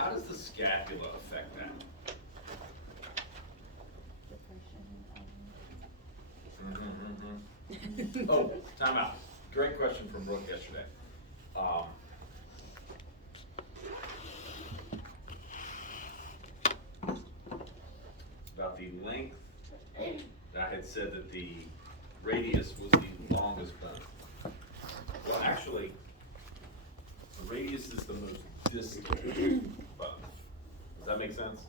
how does the scapula affect that? Oh, time out. Great question from Brooke yesterday. About the length, I had said that the radius was the longest bone. Well, actually, the radius is the most distal bone. Does that make sense?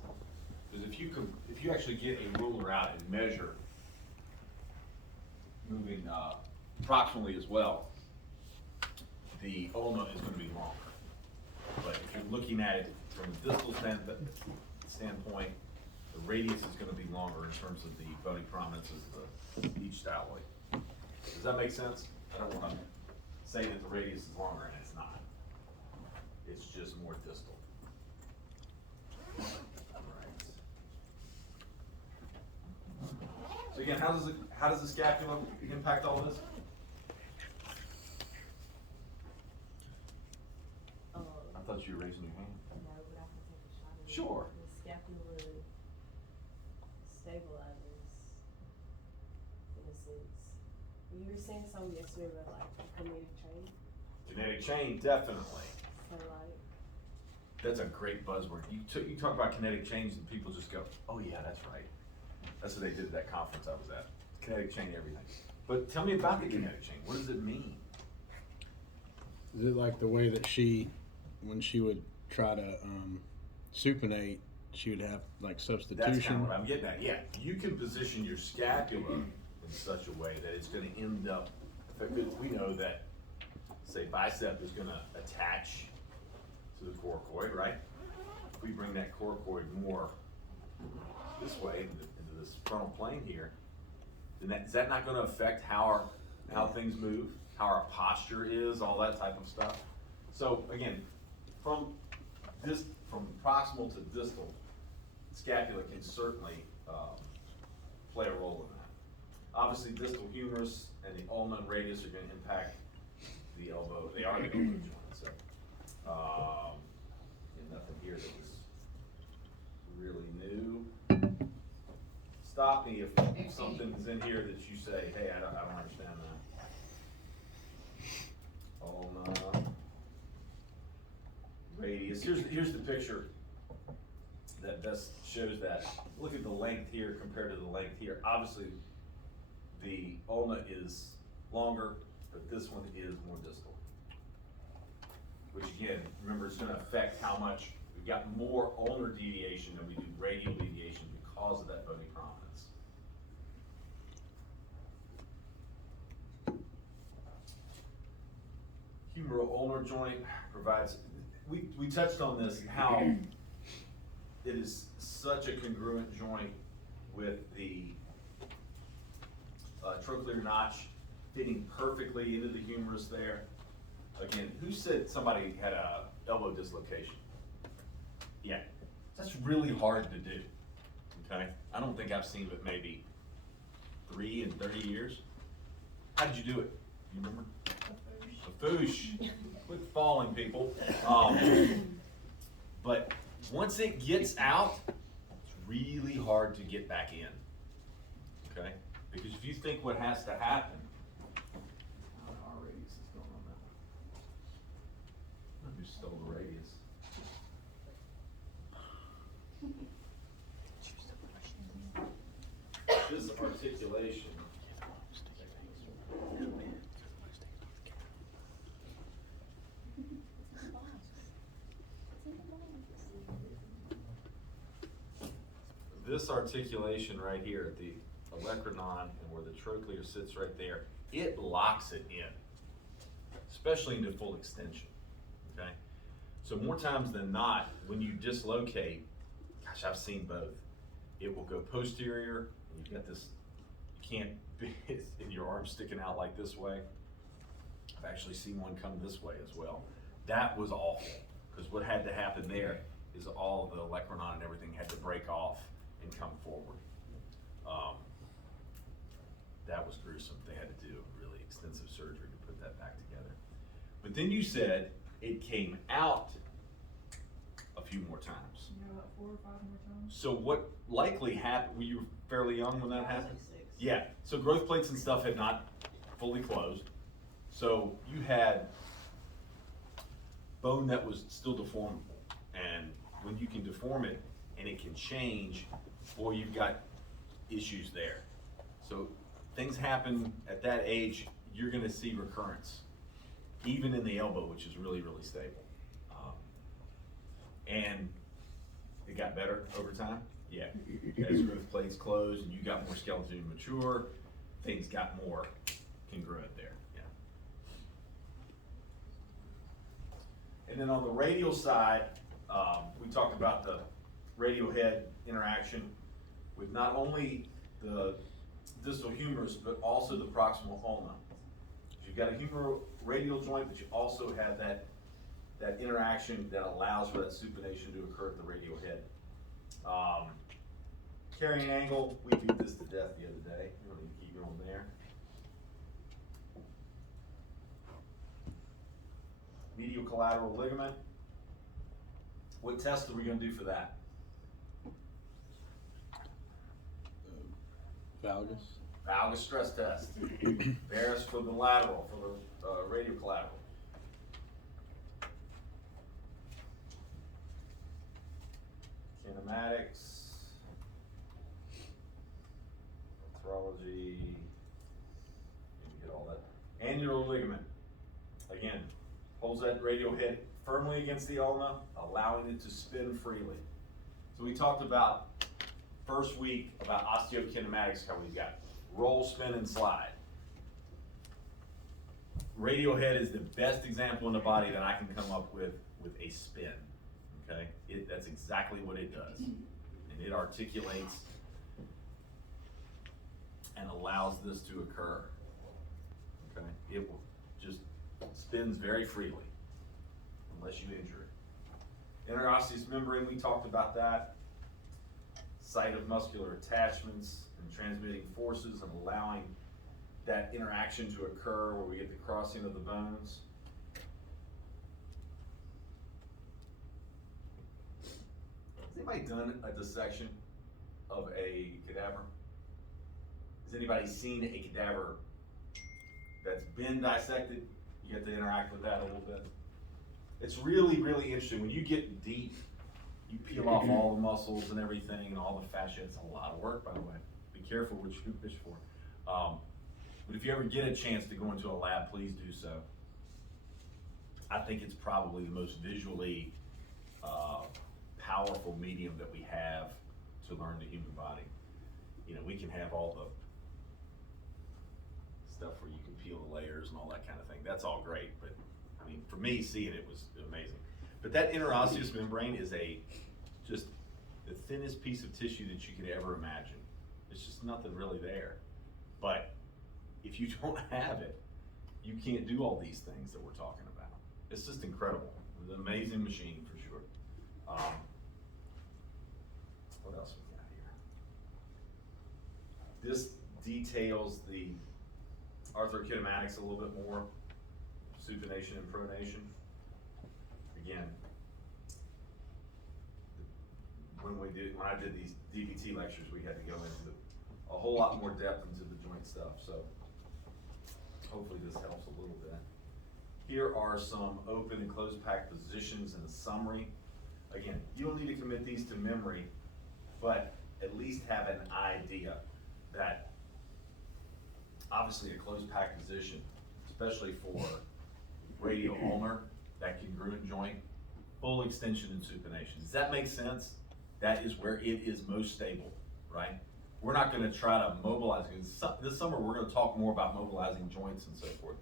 Because if you actually get a ruler out and measure, moving approximately as well, the ulna is going to be longer. But if you're looking at it from a distal standpoint, the radius is going to be longer in terms of the bony prominence of each styloid. Does that make sense? I don't want to say that the radius is longer, and it's not. It's just more distal. All right. So again, how does the scapula impact all this? I thought you were raising your hand. No, but I can take a shot at it. Sure. The scapula stabilizes, in a sense. You were saying something yesterday about like kinetic chain. Kinetic chain, definitely. So like, That's a great buzzword. You talk about kinetic chains and people just go, oh yeah, that's right. That's what they did at that conference I was at. Kinetic chain, everything. But tell me about the kinetic chain. What does it mean? Is it like the way that when she would try to supinate, she would have like substitution? That's kind of what I'm getting at. Yeah, you can position your scapula in such a way that it's going to end up. We know that, say, bicep is going to attach to the coracoid, right? If we bring that coracoid more this way into this frontal plane here, then is that not going to affect how things move, how our posture is, all that type of stuff? So again, from proximal to distal, scapula can certainly play a role in that. Obviously, distal humerus and the ulna and radius are going to impact the elbow. They are the elbow joint. So, and nothing here that was really new. Stop me if something's in here that you say, hey, I don't understand that. Ulna, radius. Here's the picture that best shows that. Look at the length here compared to the length here. Obviously, the ulna is longer, but this one is more distal. Which again, remember, it's going to affect how much we've got more ulnar deviation than we do radial deviation because of that bony prominence. Humeral-ulnar joint provides. We touched on this, how it is such a congruent joint with the trochlear notch fitting perfectly into the humerus there. Again, who said somebody had a elbow dislocation? Yeah, that's really hard to do, okay? I don't think I've seen but maybe 3 in 30 years. How did you do it? You remember? A foosh. Quit falling, people. But once it gets out, it's really hard to get back in, okay? Because if you think what has to happen, our radius is going on that one. Who stole the radius? This articulation. This articulation right here at the olecranon and where the trochlear sits right there, it locks it in, especially into full extension, okay? So more times than not, when you dislocate, gosh, I've seen both. It will go posterior, and you've got this, you can't, and your arm sticking out like this way. I've actually seen one come this way as well. That was awful, because what had to happen there is all the olecranon and everything had to break off and come forward. That was gruesome. They had to do really extensive surgery to put that back together. But then you said it came out a few more times. 4 or 5 more times? So what likely happened, were you fairly young when that I was happened? like 6. Yeah, so growth plates and stuff had not fully closed. So you had bone that was still deformable. And when you can deform it and it can change, boy, you've got issues there. So things happen at that age, you're gonna see recurrence, even in the elbow, which is really, really stable. And it got better over time. Yeah, as growth plates closed and you got more skeleton mature, things got more congruent there, yeah. And then on the radial side, we talked about the radial head interaction with not only the distal humerus, but also the proximal ulna. You've got a humeroradial joint, but you also have that interaction that allows for that supination to occur at the radial head. Carrying angle, we beat this to death the other day. You don't need to keep going there. Medial collateral ligament. What test are we going to do for that? Valgus. Valgus stress test. Varus for the lateral, for the radial collateral. Kinematics. Arthrology. You get all that. Annular ligament. Again, holds that radial head firmly against the ulna, allowing it to spin freely. So we talked about first week about osteokinematics, how we've got roll, spin, and slide. Radial head is the best example in the body that I can come up with a spin, okay? That's exactly what it does. And it articulates and allows this to occur, okay? It will just spins very freely, unless you injure it. Interosseous membrane, we talked about that. Site of muscular attachments and transmitting forces and allowing that interaction to occur where we get the crossing of the bones. Has anybody done a dissection of a cadaver? Has anybody seen a cadaver that's been dissected? You get to interact with that a little bit. It's really, really interesting. When you get deep, you peel off all the muscles and everything and all the fascia. It's a lot of work, by the way. Be careful what you fish for. But if you ever get a chance to go into a lab, please do so. I think it's probably the most visually powerful medium that we have to learn the human body. You know, we can have all the stuff where you can peel the layers and all that kind of thing. That's all great, but I mean, for me, seeing it was amazing. But that interosseous membrane is just the thinnest piece of tissue that you could ever imagine. It's just nothing really there. But if you don't have it, you can't do all these things that we're talking about. It's just incredible. It's an amazing machine for sure. What else we got here? This details the arthrokinematics a little bit more, supination and pronation. Again, when I did these DPT lectures, we had to go into a whole lot more depth into the joint stuff, so hopefully this helps a little bit. Here are some open and closed pack positions and a summary. Again, you don't need to commit these to memory, but at least have an idea that obviously a closed pack position, especially for radial ulnar, that congruent joint, full extension and supination. Does that make sense? That is where it is most stable, right? We're not gonna try to mobilize it. This summer, we're gonna talk more about mobilizing joints and so forth.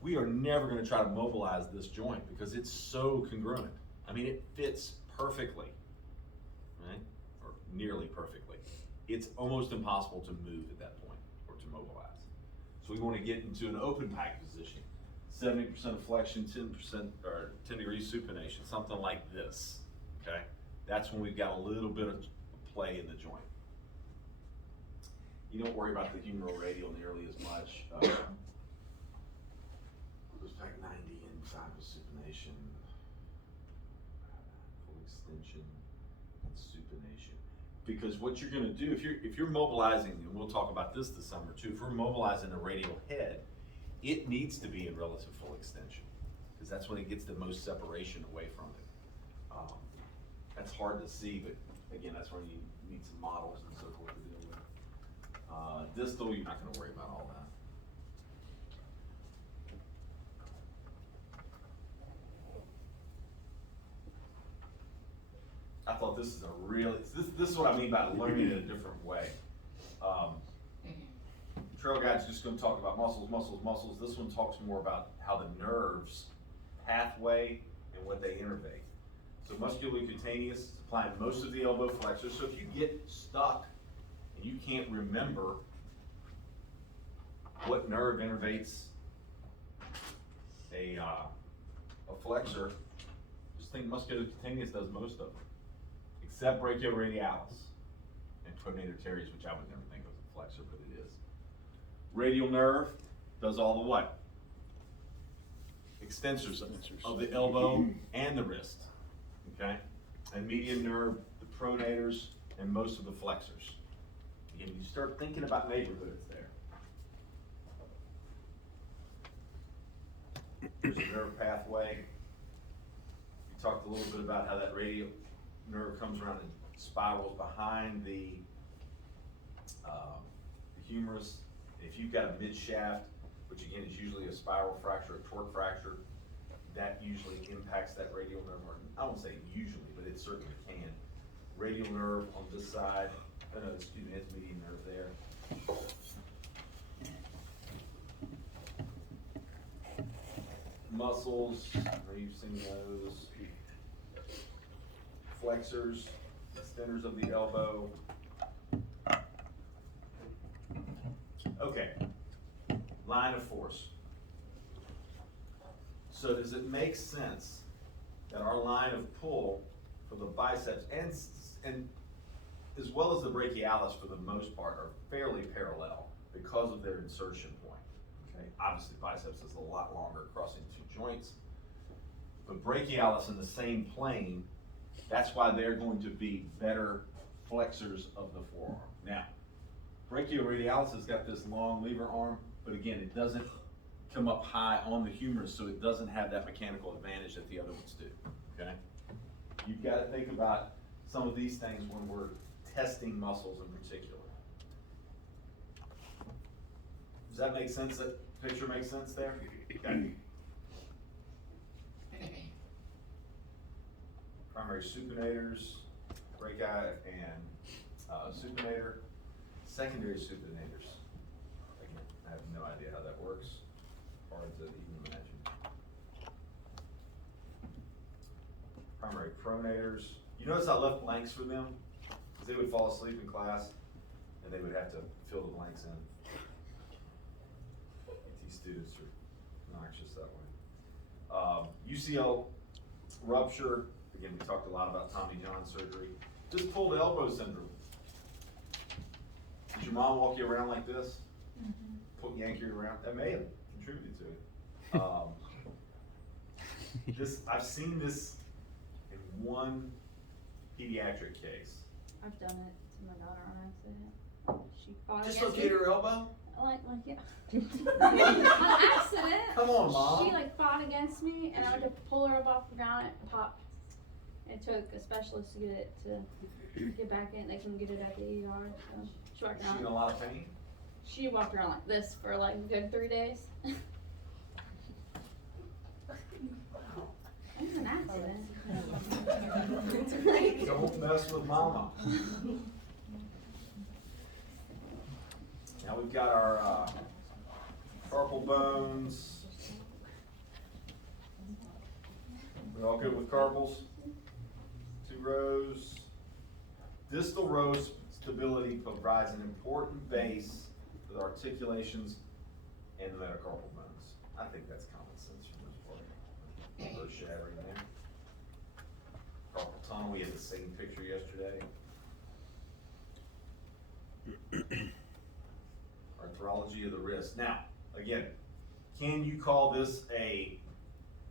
We are never gonna try to mobilize this joint because it's so congruent. I mean, it fits perfectly, right? Or nearly perfectly. It's almost impossible to move at that point or to mobilize. So we wanna get into an open pack position. 70% flexion, 10% or 10 degrees supination, something like this, okay? That's when we've got a little bit of play in the joint. You don't worry about the humeroradial nearly as much. Goes back 90 inside of supination, full extension. supination. Because what you're gonna do, if you're mobilizing, and we'll talk about this summer too, if we're mobilizing a radial head, it needs to be in relative full extension, because that's when it gets the most separation away from it. That's hard to see, but again, that's where you need some models and so forth to deal with. Distal, you're not gonna worry about all that. I thought this is a really, this is what I mean by learning in a different way. Trail Guide's just gonna talk about muscles, muscles, muscles. This one talks more about how the nerves pathway and what they innervate. So musculocutaneous is applying most of the elbow flexors. So if you get stuck and you can't remember what nerve innervates a flexor, just think musculocutaneous does most of them, except brachioradialis and pronator teres, which I would never think of as a flexor, but it is. Radial nerve does all the what? Extensors of the elbow and the wrist, okay? And median nerve, the pronators, and most of the flexors. Again, you start thinking about neighborhoods there. There's a nerve pathway. We talked a little bit about how that radial nerve comes around and spirals behind the humerus. If you've got a mid-shaft, which again is usually a spiral fracture, a torque fracture, that usually impacts that radial nerve. Or I won't say usually, but it certainly can. Radial nerve on this side, excuse me, it's median nerve there. Muscles, I know you've seen those. Flexors, extenders of the elbow. Okay, line of force. So does it make sense that our line of pull for the biceps and as well as the brachialis for the most part are fairly parallel because of their insertion point? Okay, obviously biceps is a lot longer crossing two joints, but brachialis in the same plane, that's why they're going to be better flexors of the forearm. Now, brachioradialis has got this long lever arm, but again, it doesn't come up high on the humerus, so it doesn't have that mechanical advantage that the other ones do, okay? You've got to think about some of these things when we're testing muscles in particular. Does that make sense? That picture makes sense there? Okay. Primary supinators, brachii and supinator. Secondary supinators. Again, I have no idea how that works. Hard to even imagine. Primary pronators. You notice I left blanks for them? Because they would fall asleep in class and they would have to fill the blanks in. PT students are noxious that way. UCL rupture. Again, we talked a lot about Tommy John surgery. Just pulled elbow syndrome. Did your mom walk you around like this? Mm-hmm. Yank you around? That may have contributed to it. I've seen this in one pediatric case. I've done it to my daughter on accident. She fought against Dislocate her elbow? yeah. On accident. Come on, Mom. She fought against me, and I had to pull her up off the ground and pop. It took a specialist to get back in. They couldn't get it at the ER. So she walked Is around. she in a lot of pain? She walked around like this for a good 3 days. It was an accident. Don't mess with Mama. Now we've got our carpal bones. We all good with carpals? 2 rows. Distal row stability provides an important base for the articulations and the metacarpal bones. I think that's common sense for the most part. Earth shattering there. Carpal tunnel, we had the same picture yesterday. Arthrology of the wrist. Now, again, can you call this a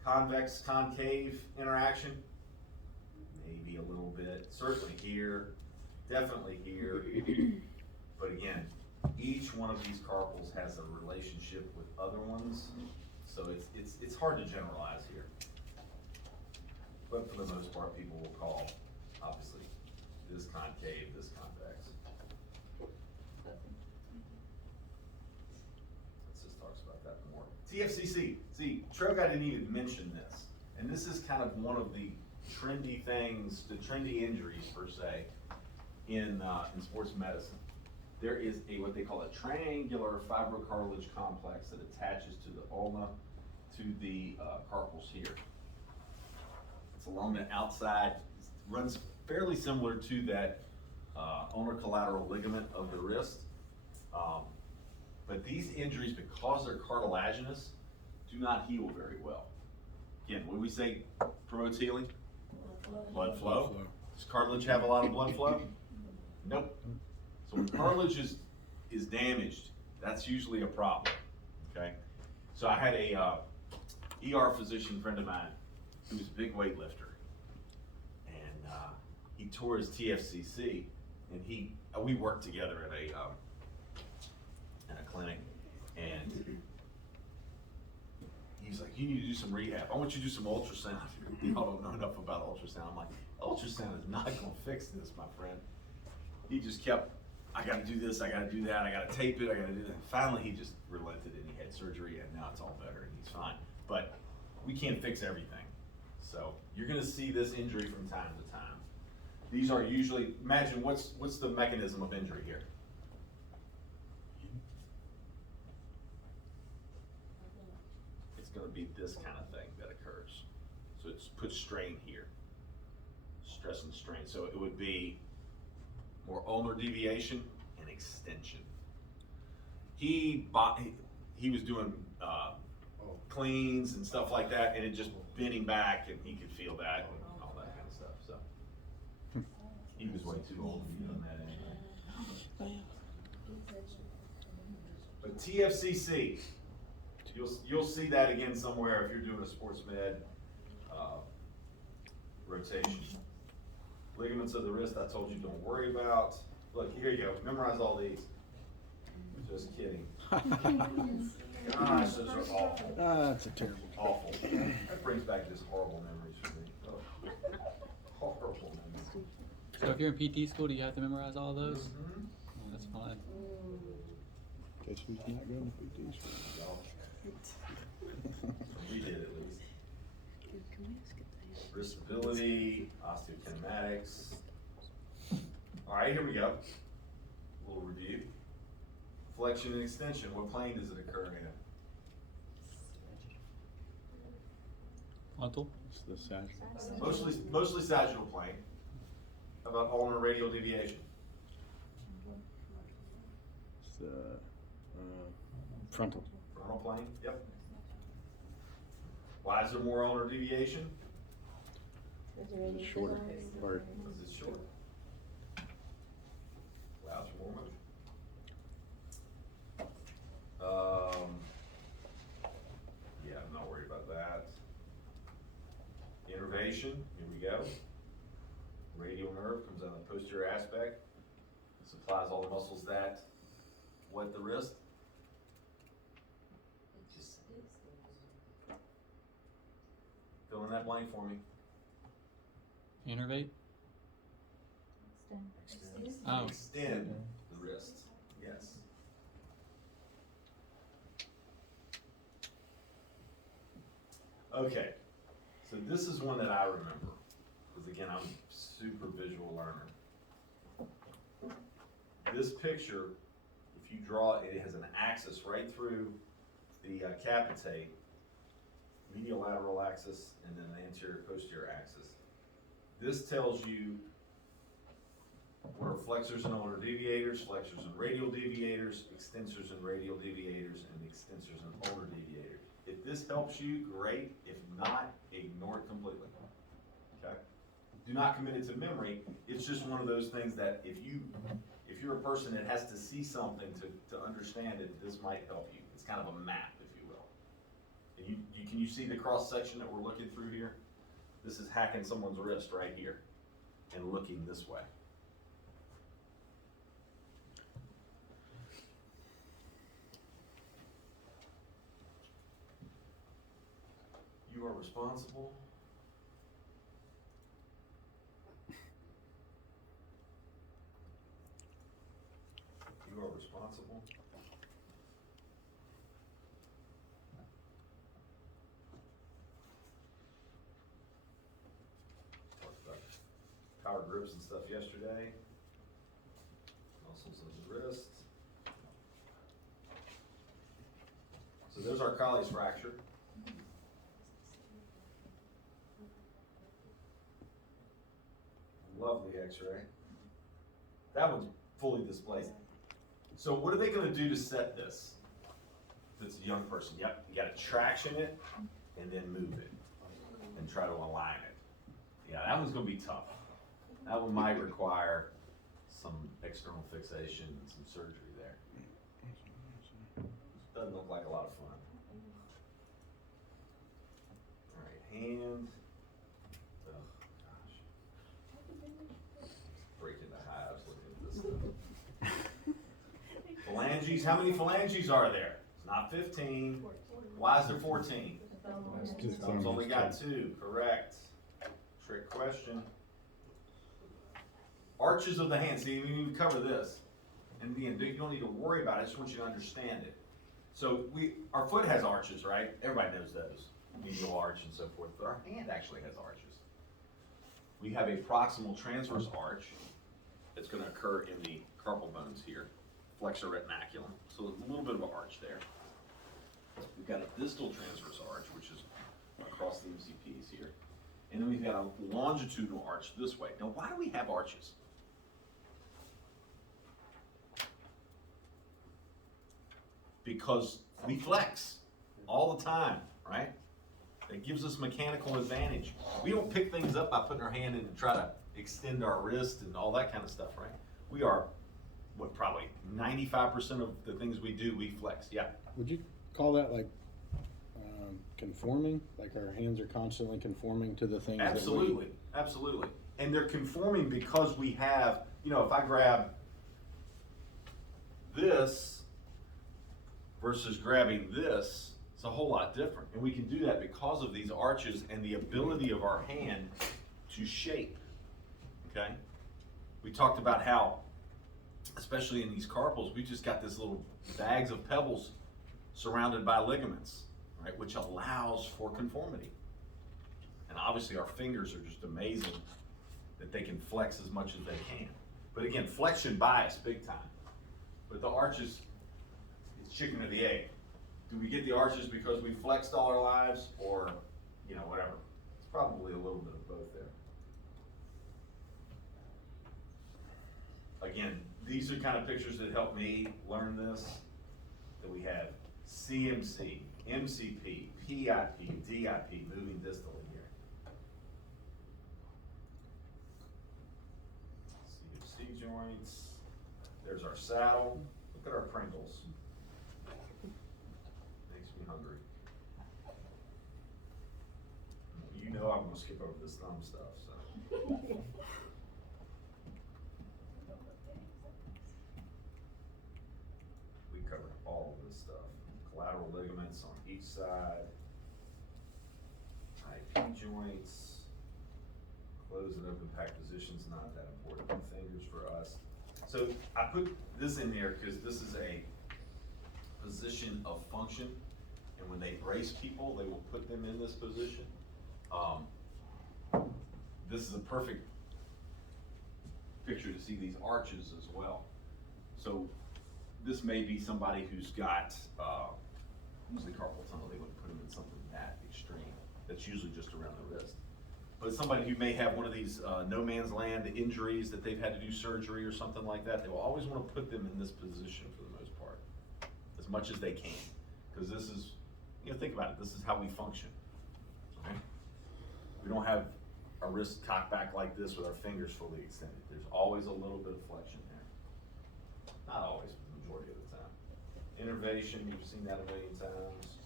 convex-concave interaction? maybe a little bit, certainly here, definitely here. But again, each one of these carpals has a relationship with other ones, so it's hard to generalize here. But for the most part, people will call, obviously, this concave, this convex. Let's just talk about that more. TFCC, see, Trail Guy didn't even mention this, and this is kind of one of the trendy things, the trendy injuries per se, in sports medicine. There is what they call a triangular fibrocartilage complex that attaches to the ulna, to the carpals here. It's along the outside, runs fairly similar to that ulnar collateral ligament of the wrist. But these injuries, because they're cartilaginous, do not heal very well. Again, when we say promotes healing, blood flow. Does cartilage have a lot of blood flow? Nope. So when cartilage is damaged, that's usually a problem, okay? So I had a ER physician friend of mine who was a big weightlifter, and he tore his TFCC, and we worked together at a clinic, and he's like, you need to do some rehab. I want you to do some ultrasound. Y'all don't know enough about ultrasound. I'm like, ultrasound is not gonna fix this, my friend. He just kept, I gotta do this, I gotta do that, I gotta tape it, I gotta do that. Finally, he just relented and he had surgery, and now it's all better and he's fine. But we can't fix everything. So you're gonna see this injury from time to time. These are usually, imagine what's the mechanism of injury here? It's gonna be this kind of thing that occurs. So it's puts strain here, stress and strain. So it would be more ulnar deviation and extension. He was doing cleans and stuff like that, and it just bending back, and he could feel that and all that kind of stuff. So he was way too old to be doing that anyway. But TFCC, you'll see that again somewhere if you're doing a sports med rotation. Ligaments of the wrist, I told you don't worry about. Look, here you go. Memorize all these. Just kidding. Gosh, those are awful. That's a terrible. Awful. That brings back just horrible memories for me. Oh. Horrible memories. So if you're in PT school, do you have to memorize all those? Mm-hmm. Oh, that's fine. Guess who's not going to PT school? We did at least. Wrist stability, osteokinematics. All right, here we go. A little review. Flexion and extension, what plane does it occur in? Frontal? It's the sagittal. Mostly sagittal plane. How about ulnar radial deviation? It's the frontal. Frontal plane, yep. Why is there more ulnar deviation? It's shorter. Or Because it's short. Allows for more motion. Yeah, I'm not worried about that. Innervation, here we go. Radial nerve comes out of the posterior aspect. Supplies all the muscles that wet the wrist. Just fill in that blank for me. Innervate? Extend. Oh. Extend the wrist, yes. Okay, so this is one that I remember, because again, I'm a super visual learner. This picture, if you draw it, it has an axis right through the capitate, medial lateral axis, and then the anterior posterior axis. This tells you where flexors and ulnar deviators, flexors and radial deviators, extensors and radial deviators, and extensors and ulnar deviators. If this helps you, great. If not, ignore it completely. Okay? Do not commit it to memory. It's just one of those things that if you're a person that has to see something to understand it, this might help you. It's kind of a map, if you will. And can you see the cross section that we're looking through here? This is hacking someone's wrist right here. and looking this way. You are responsible. You are responsible. Talked about power grips and stuff yesterday. Muscles of the wrist. So there's our Colley's fracture. Lovely x-ray. That one's fully displaced. So what are they gonna do to set this? If it's a young person, yep, you gotta traction it and then move it and try to align it. Yeah, that one's gonna be tough. That one might require some external fixation and some surgery there. Doesn't look like a lot of fun. All right, hand. Oh, gosh. Breaking the hives looking at this stuff. Phalanges, how many phalanges are there? It's not 15. Why is there 14? Thumb's only got 2, correct. Trick question. Arches of the hand, see, we need to cover this. And again, you don't need to worry about it, I just want you to understand it. So our foot has arches, right? Everybody knows those. Medial arch and so forth, but our hand actually has arches. We have a proximal transverse arch that's gonna occur in the carpal bones here, flexor retinaculum. So there's a little bit of an arch there. We've got a distal transverse arch, which is across the MCPs here. And then we've got a longitudinal arch this way. Now, why do we have arches? Because we flex all the time, right? It gives us mechanical advantage. We don't pick things up by putting our hand in and try to extend our wrist and all that kind of stuff, right? We are, what, probably 95% of the things we do, we flex, yeah. Would you call that like conforming? Like our hands are constantly conforming to the things Absolutely, absolutely. And they're conforming because we have, you know, if I grab this versus grabbing this, it's a whole lot different. And we can do that because of these arches and the ability of our hand to shape, okay? We talked about how, especially in these carpals, we just got this little bags of pebbles surrounded by ligaments, right, which allows for conformity. And obviously our fingers are just amazing that they can flex as much as they can. But again, flexion bias, big time. But the arches, it's chicken or the egg. Do we get the arches because we flexed all our lives, or, you know, whatever? It's probably a little bit of both there. Again, these are kind of pictures that help me learn this, that we have CMC, MCP, PIP, DIP moving distally here. CMC joints. There's our saddle. Look at our Pringles. Makes me hungry. You know I'm gonna skip over this thumb stuff, so. We covered all of this stuff. Collateral ligaments on each side. IP joints. Closed and open pack positions, not that important. Fingers for us. So I put this in there because this is a position of function. And when they brace people, they will put them in this position. This is a perfect picture to see these arches as well. So this may be somebody who's got, usually carpal tunnel, they wouldn't put them in something that extreme. That's usually just around the wrist. But somebody who may have one of these no man's land injuries that they've had to do surgery or something like that, they will always want to put them in this position for the most part, as much as they can. Because this is, you know, think about it, this is how we function, right? We don't have our wrist cocked back like this with our fingers fully extended. There's always a little bit of flexion there. Not always, but the majority of the time. Innervation, you've seen that a million times.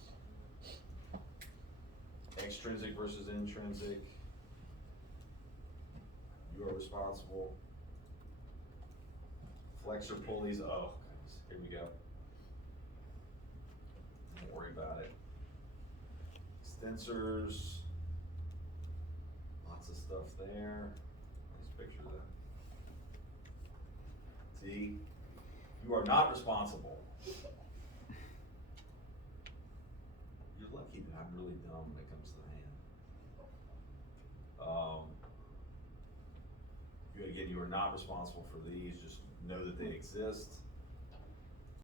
Extrinsic versus intrinsic. you are responsible. Flex or pull these, oh, goodness, here we go. Don't worry about it. Extensors. Lots of stuff there. Nice picture of that. See, you are not responsible. You're lucky that I'm really dumb when it comes to the hand. Again, you are not responsible for these, just know that they exist.